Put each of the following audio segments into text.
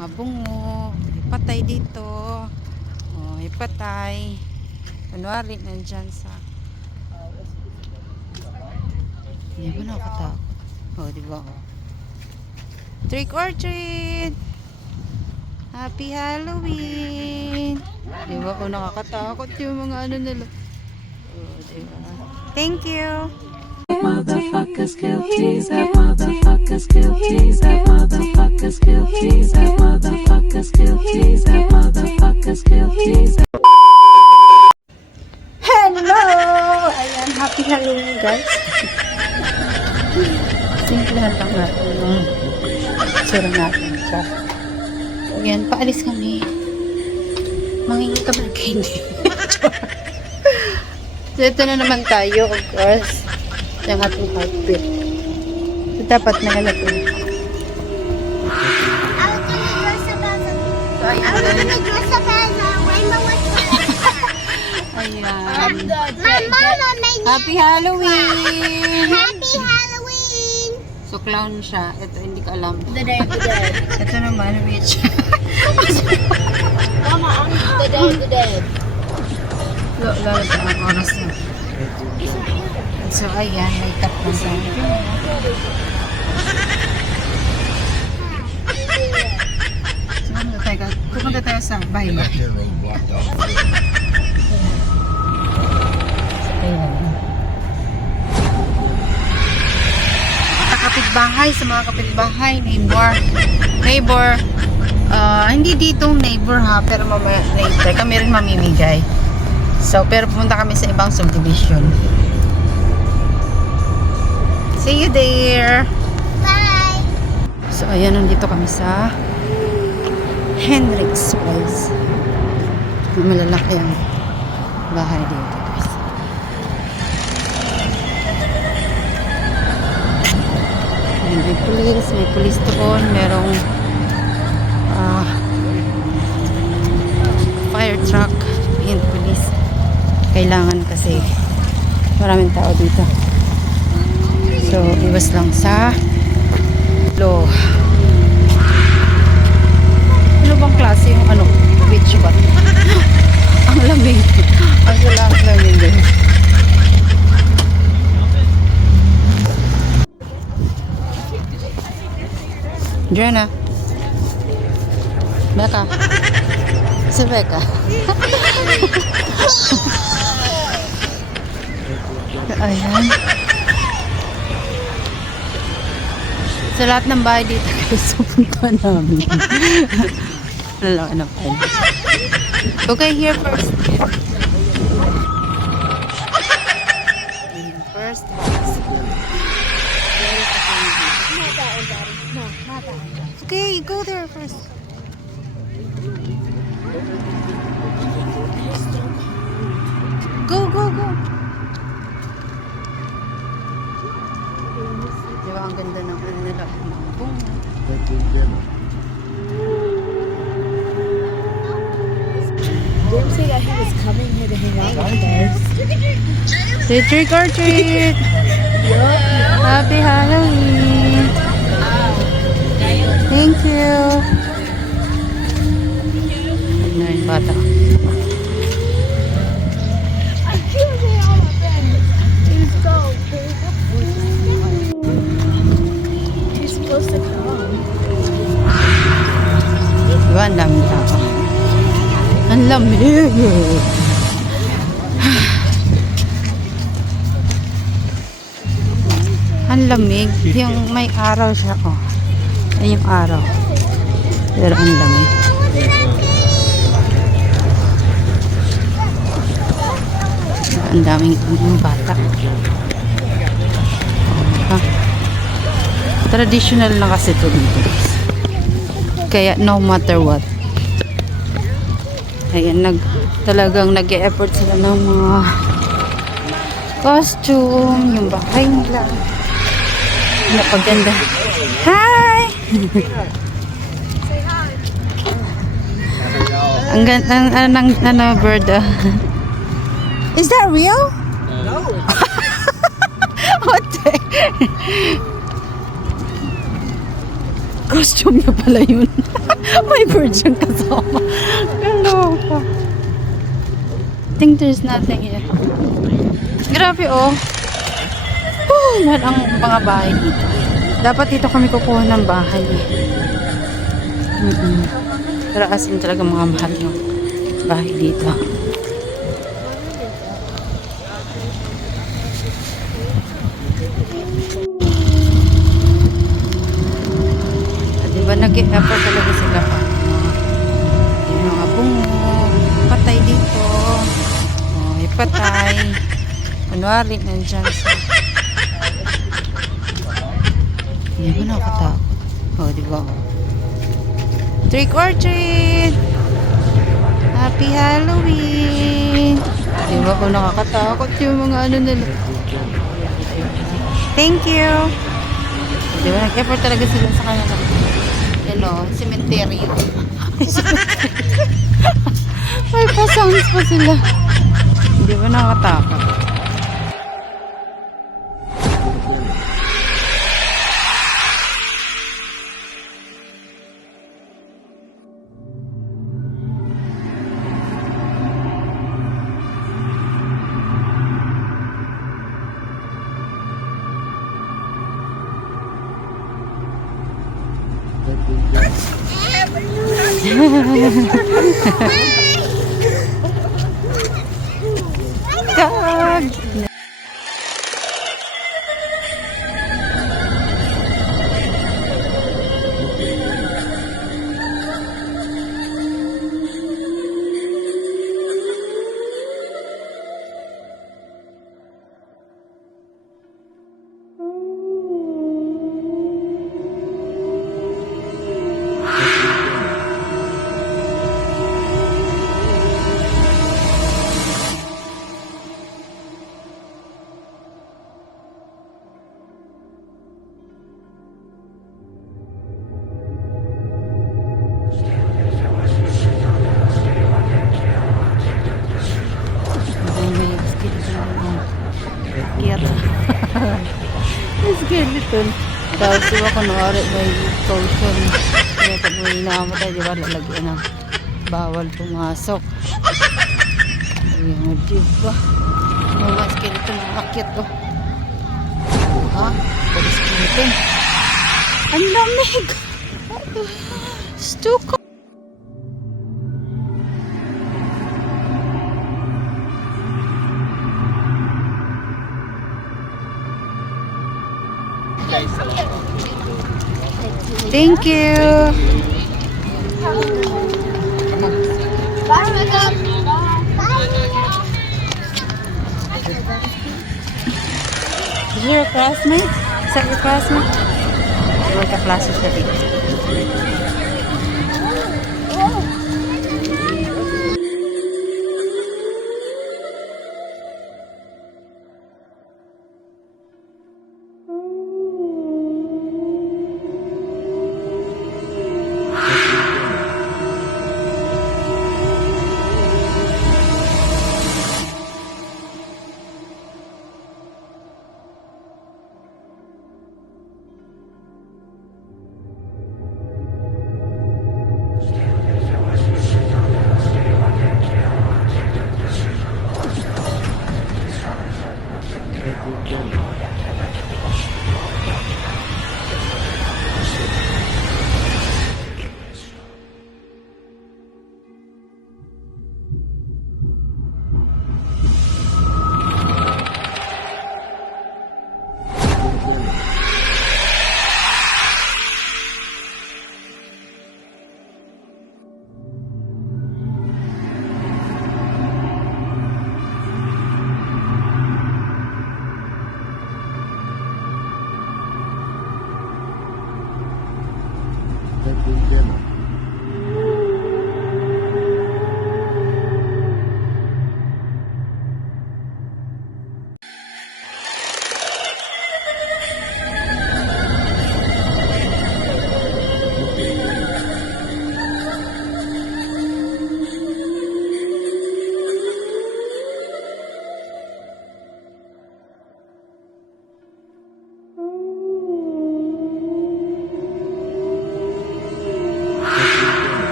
Mga bungo, ipatay dito. O, ipatay. Kunwari, nandyan sa... Hindi ba nakatakot? O, diba? O. Trick or treat! Happy Halloween! Diba? O, nakakatakot yung mga ano nila. O, diba? Thank you! Motherfuckers guilty, that motherfuckers guilty, that motherfuckers guilty, that motherfuckers guilty, that motherfuckers guilty. Hello! Ayan, happy Halloween guys. Simplahan lang natin yung sura natin. So, ayan, paalis kami. Mangingi ka ba ng candy? So, ito na naman tayo, of course. Yung ating outfit. So, dapat na yan ito. So, ayan. Ayan. Happy Halloween! Happy Halloween! So, clown siya. Ito, hindi ko alam. The dead. Ito naman, witch. Mama, I'm the dead. Lalo ito ang oras na. So, ayan. May cut na sa pupunta tayo sa bahay. Kapitbahay, sa mga kapitbahay, neighbor, hindi ditong neighbor ha, pero mamaya later kami rin mamimigay. So, pero pumunta kami sa ibang subdivision. See you there! Bye! So, ayan, nandito kami sa Henrik's Place. Malalaki ang bahay dito, guys. Ayan, may police doon. Merong fire truck and police. Kailangan kasi maraming tao dito. So, iwas lang sa law. Ano bang klase yung ano? Witch ba? Ang lamig. Ang lamig din. Jenna. Becca. Si Becca. Ayan. Sa lahat ng bahay dito guys, pupunta namin. Lalaki na pa. Okay, here first. First house. Okay, go there first. Go, go, go. Diba ang ganda ng ano nila? Boom. Didn't say that he was coming here to hang out with us. Say trick or treat! Happy Halloween! Thank you! Ano na yung bata? He's supposed to come. Diba ang daming tao? Ang lamig! Ang lamig. Yung may araw siya. Oh. Ay yung araw. Pero ang lamig. Ang daming bata. Oh, traditional na kasi ito dito. Kaya no matter what. Ayan, talagang nag-e-effort sila ng mga costume, yung bahay nila. Napaganda. Hi! Ang ganda ng bird. Is that real? No. What the? Costume niya pala yun. May bird siyang kasama. Kaloka. Think there's nothing here. Grabe oh. Mahal ang mga bahay dito. Dapat dito kami kukuha ng bahay. Pero as in talaga mga mahal yung bahay dito. Diba nag-e-effort talaga sila pa. Yung mga bungo, patay dito. Oh, ipatay. Kunwari, nandyan sa... Hindi ba nakatakot? Oh, diba? Trick or treat! Happy Halloween! Diba kung nakakatakot yung mga ano nila? Thank you! Diba nag-effort talaga sila sa kanila? Cemetery. May pa-sounds pa sila. Hindi ba nakatakot? God. Skeleton. Tapos diba kunwari may caution. Kaya pag may namatay, diba lalagyan ng bawal pumasok. Ayan, diba? Mga skeleton ang akit oh. Ha? Pag skeleton. Ang lamig! Stuko! Thank you. Is your classmate? Is that your classmate? You're the classmate na dito.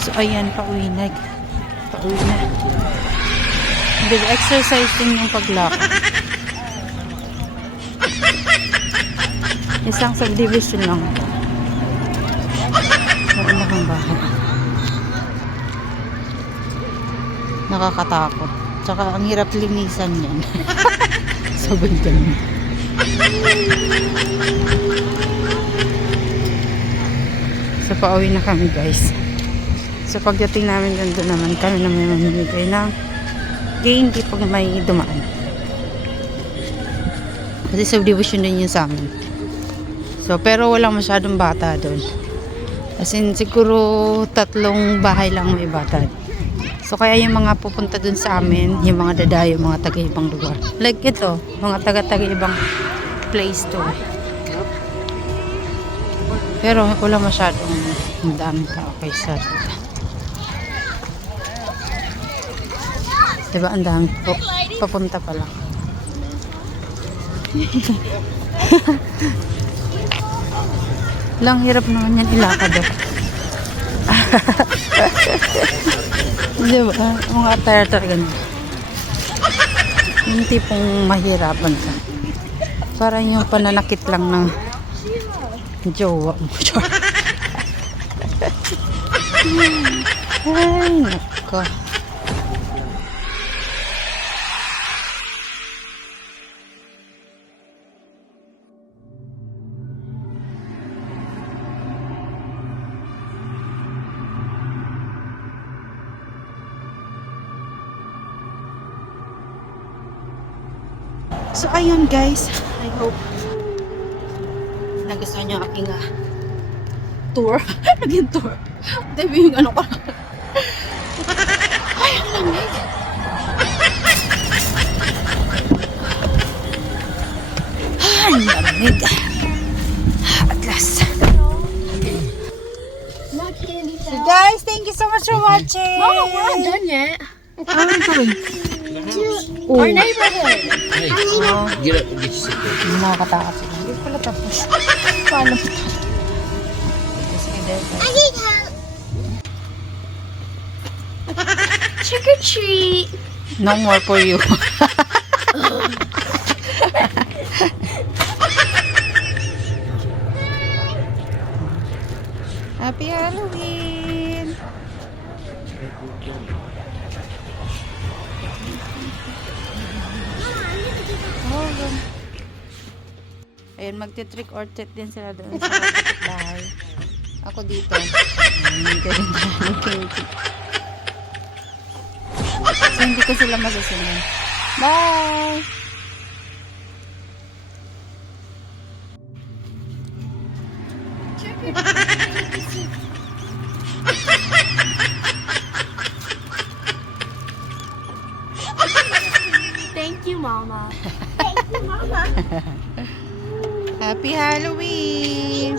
So, ayan, pauwi na. Pauwi na. Exercise din yung paglakad. Isang subdivision lang. Wala kang bahay. Nakakatakot. Tsaka ang hirap linisan yan. Sabay ganun. So, pauwi na kami guys. So, pagdating namin doon naman, kami naman mamimigay ng candy pag may dumaan. Kasi subdivision din yun sa amin. So, pero wala masyadong bata doon. As in, siguro 3 bahay lang may bata. So, kaya yung mga pupunta doon sa amin, yung mga dadayo, mga taga-ibang lugar. Like ito, mga taga-ibang place to. Pero wala masyadong daming tao kaysa dito. Diba, ang dami po. Papunta pa lang. Lang hirap naman yan ilakad. Diba? Mga tire ganun. Yung tipong mahirapan ka. Parang yung pananakit lang ng jowa mo. Ay, nako. So, ayun guys. I hope nagustuhan niyo ang aking tour. Naging tour. Dahil yung ano ko. Ay, ang lamig. Ay, ang lamig. At last. So guys, thank you so much for watching. Mama, we're not done yet. Our neighborhood. Hey, get up and get your seat. Hindi nakakatakot sila. Hindi pala tapos. Paano? Trick or treat. No more for you. Happy Halloween! Ayun, magti-trick or treat din sila doon sa bahay. Ako dito. Ayun, ganun tayo. So, hindi ko sila masasunod. Bye! Thank you, Mama. Happy Halloween!